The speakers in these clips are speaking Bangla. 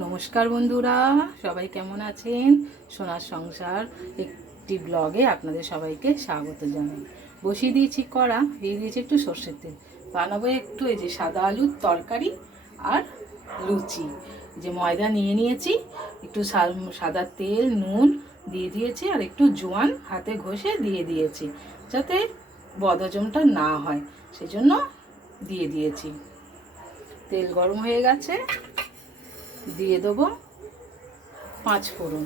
নমস্কার বন্ধুরা, সবাই কেমন আছেন? সোনার সংসার একটি ব্লগে আপনাদের সবাইকে স্বাগত জানাই। বসিয়ে দিয়েছি কড়া, দিয়ে দিয়েছি একটু সর্ষের তেল। বানাবো একটু এই যে সাদা আলুর তরকারি আর লুচি। যে ময়দা নিয়ে নিয়েছি, একটু সাদা তেল, নুন দিয়ে দিয়েছি আর একটু জোয়ান হাতে ঘষে দিয়ে দিয়েছি, যাতে বদহজমটা না হয়, সেজন্য দিয়ে দিয়েছি। তেল গরম হয়ে গেছে, দিয়ে দেবো 5 ফোড়ন।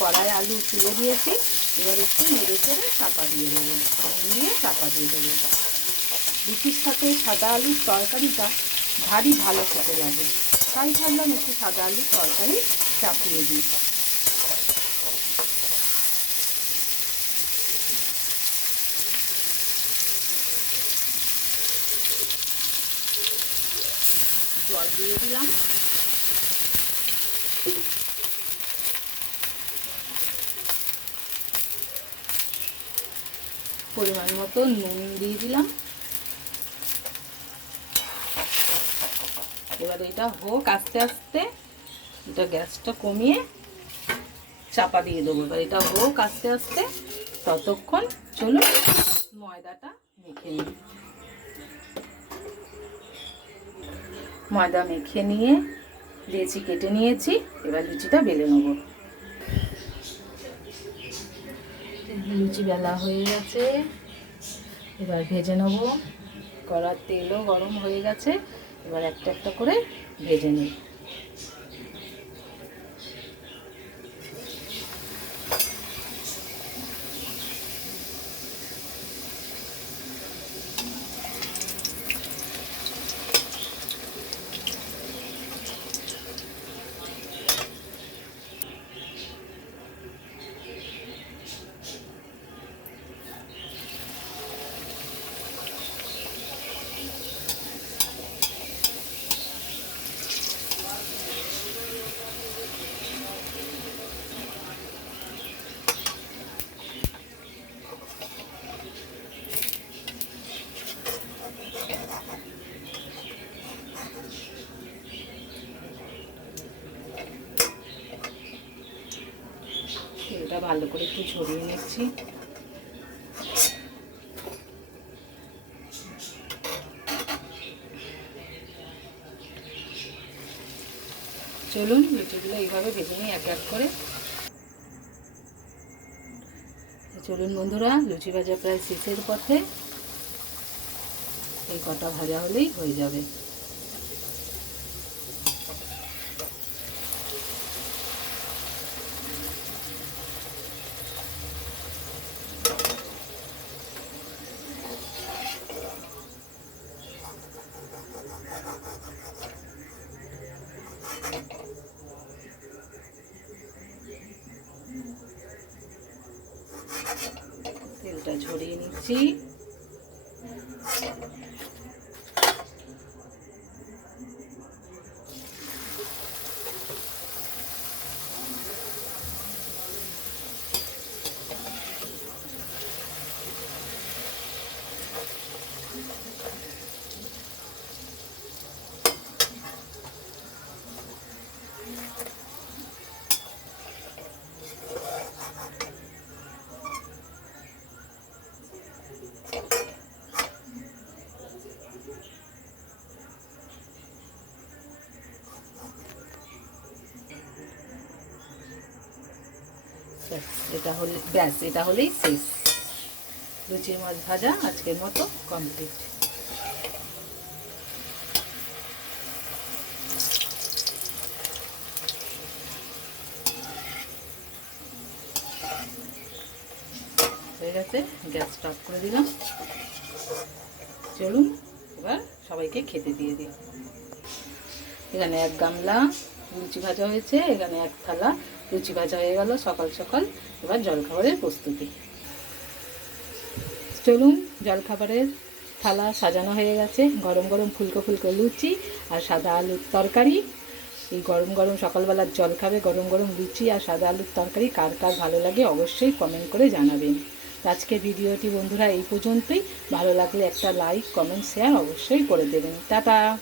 কড়াই আলু তুলে দিয়েছি, এবার একটু নেড়ে চেড়ে চাপা দিয়ে দেবো, নুন দিয়ে চাপা দিয়ে দেবো। রুটির সাথে সাদা আলুর তরকারিটা ভারী ভালো খেতে লাগে, তাই ভাবলাম একটু সাদা আলুর তরকারি চাপিয়ে দিই। জল দিয়ে দিলাম, পরিমাণ মতো নুন দিয়ে দিলাম। এবার এটা হোক আস্তে আস্তে, এটা গ্যাসটা কমিয়ে চাপা দিয়ে দেবো। এবার এটা হোক আস্তে আস্তে, ততক্ষণ চলুন ময়দাটা মেখে নিই। ময়দা মেখে নিয়ে লেচি কেটে নিয়েছি, এবার লুচিটা বেলে নেব। লুচি বেলা হয়ে গেছে, এবার ভেজে নেব। কড়ার তেলও গরম হয়ে গেছে, এবার একটা একটা করে ভেজে নিই। তেলটা ভালো করে একটু ছড়িয়ে নিচ্ছি। চলুন লুচিগুলো এইভাবে ভেজে নিই এক এক করে। চলুন বন্ধুরা, লুচি ভাজা প্রায় শেষের পথে, এই কটা ভাজা হলেই হয়ে যাবে। তেলটা ঝরিয়ে নিচ্ছি। এটা হলে ব্যাস, এটা হলেই শেষ। লুচির মাছ ভাজা আজকের মতো কমপ্লিট। হয়ে গেছে, গ্যাসটা অফ করে দিলাম। চলুন এবার সবাইকে খেতে দিয়ে দিই। এখানে 1 গামলা লুচি ভাজা হয়েছে, এখানে 1 থালা লুচি ভাজা হয়ে গেল সকাল সকাল। এবার জলখাবারের প্রস্তুতি। চলুন, জলখাবারের থালা সাজানো হয়ে গেছে। গরম গরম ফুলকো ফুলকো লুচি আর সাদা আলুর তরকারি, এই গরম গরম সকালবেলার জল খাবে, গরম গরম লুচি আর সাদা আলুর তরকারি কার কার ভালো লাগে অবশ্যই কমেন্ট করে জানাবেন। আজকে ভিডিওটি বন্ধুরা এই পর্যন্তই। ভালো লাগলে একটা লাইক, কমেন্ট, শেয়ার অবশ্যই করে দেবেন। টাটা।